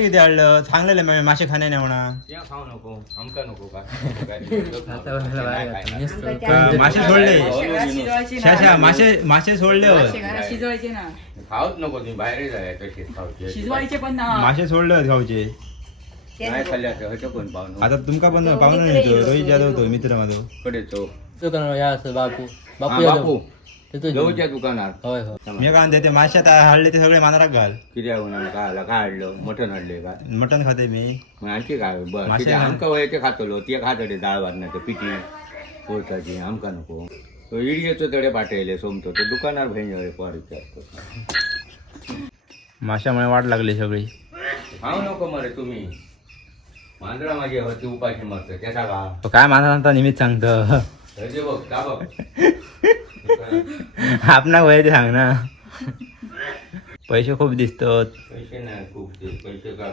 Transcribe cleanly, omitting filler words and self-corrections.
किती आणलं सांगलेलं मासे खाणे नाही म्हणा. खाऊ नको आमका नको का मासे सोडले शाशा मासे सोडले शिजवायचे ना खाऊच नको तुम्ही बाहेर जाय तशीच खाऊचे शिजवायचे पण ना मासे सोडले खाऊचे. नाही खाल्ल्याचं कोण पाहुणं आता तुमका पण पाहुणा येतो रोहित जाधव तो मित्र माझा कडे तो बापू बापू गहूच्या दुकानात होय होय मी काय म्हणते ते मासे आता हळले ते सगळे मानारात घाल. किती होणार काय काढलं मटण आणले का मटण खाते मी. मग आणखी काय मासे बरं आमका वयाचे खातलो ते खातडे डाळ वाटण्याचं पिठी पोरताची आमका नको तो इडियेचो तडे पाठवले सोमतो तो दुकानार बहिणी पोरीचे असतो. माशामुळे वाट लागली सगळी. खाऊ नको मरे तुम्ही मांजरा माझी होती उपाशी मरत त्याचा का काय माना निमित्त सांगतो हे बघ का बघ आपणा वय ते सांग ना. पैसे खूप दिसतात. पैसे नाही खूप पैसे का